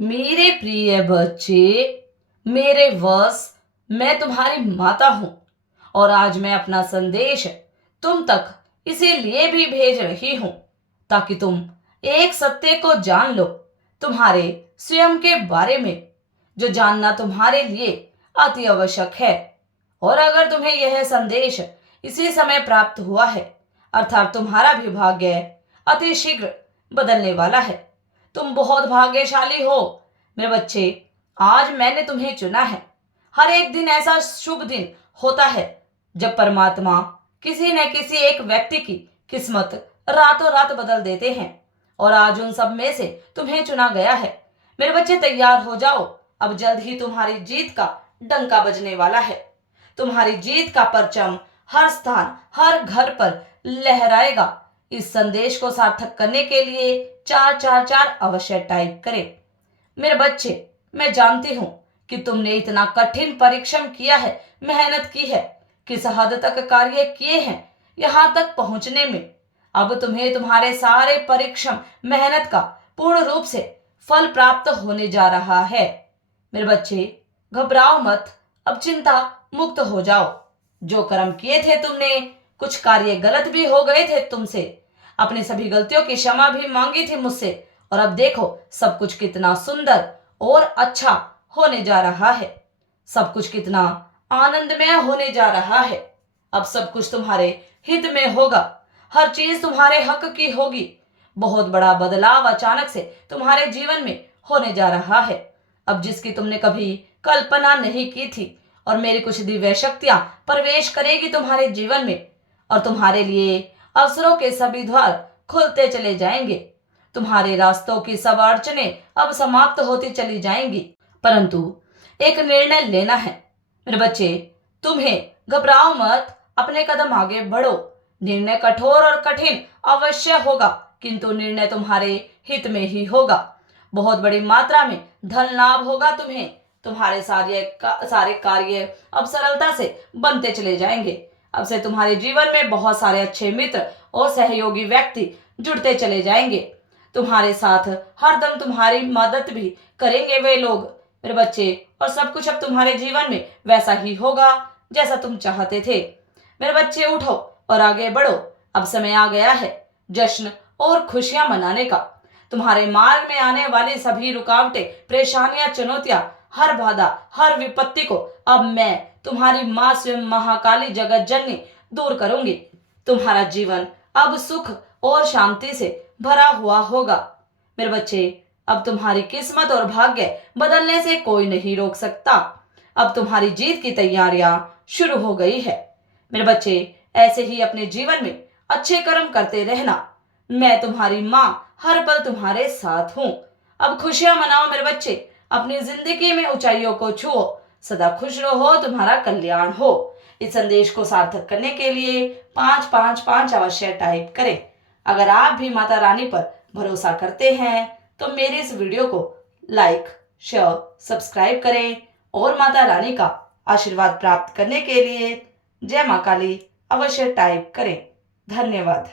मेरे प्रिय बच्चे, मेरे वत्स, मैं तुम्हारी माता हूं और आज मैं अपना संदेश तुम तक इसीलिए भी भेज रही हूं ताकि तुम एक सत्य को जान लो, तुम्हारे स्वयं के बारे में, जो जानना तुम्हारे लिए अति आवश्यक है। और अगर तुम्हें यह संदेश इसी समय प्राप्त हुआ है, अर्थात तुम्हारा भी भाग्य अति शीघ्र बदलने वाला है। तुम बहुत भाग्यशाली हो मेरे बच्चे। आज मैंने तुम्हें चुना है। हर एक दिन ऐसा शुभ दिन होता है जब परमात्मा किसी न किसी एक व्यक्ति की किस्मत रातों रात बदल देते हैं, और आज उन सब में से तुम्हें चुना गया है। मेरे बच्चे, तैयार हो जाओ, अब जल्द ही तुम्हारी जीत का डंका बजने वाला है। तुम्हारी जीत का परचम हर स्थान, हर घर पर लहराएगा। इस संदेश को सार्थक करने के लिए 444 अवश्य टाइप करें। मेरे बच्चे, मैं जानती हूं कि तुमने इतना कठिन परिश्रम किया है, मेहनत की है, किस हद तक कार्य किए हैं यहां तक पहुंचने में। अब तुम्हें तुम्हारे सारे परिश्रम, मेहनत का पूर्ण रूप से फल प्राप्त होने जा रहा है। मेरे बच्चे, घबराओ मत, अब चिंता मुक्त हो जाओ। जो कर्म किए थे तुमने, कुछ कार्य गलत भी हो गए थे तुमसे, अपनी सभी गलतियों की क्षमा भी मांगी थी मुझसे, और अब देखो सब कुछ कितना सुंदर और अच्छा होने जा रहा है। सब कुछ कितना आनंदमय होने जा रहा है। अब सब कुछ तुम्हारे हित में होगा, हर चीज तुम्हारे हक की होगी। बहुत बड़ा बदलाव अचानक से तुम्हारे जीवन में होने जा रहा है, अब जिसकी तुमने कभी कल्पना नहीं की थी। और मेरी कुछ दिव्य शक्तियां प्रवेश करेगी तुम्हारे जीवन में, और तुम्हारे लिए अवसरों के सभी द्वार खुलते चले जाएंगे। तुम्हारे रास्तों की सब अड़चनें अब समाप्त होती चली जाएंगी। परंतु एक निर्णय लेना है मेरे बच्चे। तुम्हें घबराओ मत, अपने कदम आगे बढ़ो। निर्णय कठोर और कठिन अवश्य होगा, किंतु निर्णय तुम्हारे हित में ही होगा। बहुत बड़ी मात्रा में धन लाभ होगा तुम्हें। तुम्हारे सारे कार्य अब सरलता से बनते चले जाएंगे। अब से तुम्हारे जीवन में बहुत सारे अच्छे मित्र और सहयोगी व्यक्ति जुड़ते चले जाएंगे। तुम्हारे साथ हरदम तुम्हारी मदद भी करेंगे वे लोग मेरे बच्चे। और सब कुछ अब तुम्हारे जीवन में वैसा ही होगा जैसा तुम चाहते थे। मेरे बच्चे, उठो और आगे बढ़ो। अब समय आ गया है जश्न और खुशियां मनाने का। तुम्हारे मार्ग में आने वाली सभी रुकावटें, परेशानियां, चुनौतियां, हर बाधा, हर विपत्ति को अब मैं, तुम्हारी माँ स्वयं महाकाली जगत जननी, दूर करूंगी। तुम्हारा जीवन अब सुख और शांति से भरा हुआ होगा मेरे बच्चे। अब तुम्हारी किस्मत और भाग्य बदलने से कोई नहीं रोक सकता। अब तुम्हारी जीत की तैयारियां शुरू हो गई है मेरे बच्चे। ऐसे ही अपने जीवन में अच्छे कर्म करते रहना। मैं तुम्हारी माँ हर पल तुम्हारे साथ हूँ। अब खुशियां मनाओ मेरे बच्चे, अपनी जिंदगी में ऊंचाइयों को छुओ। सदा खुश रहो, तुम्हारा कल्याण हो। इस संदेश को सार्थक करने के लिए 555 अवश्य टाइप करें। अगर आप भी माता रानी पर भरोसा करते हैं तो मेरे इस वीडियो को लाइक, शेयर, सब्सक्राइब करें, और माता रानी का आशीर्वाद प्राप्त करने के लिए जय मां काली अवश्य टाइप करें। धन्यवाद।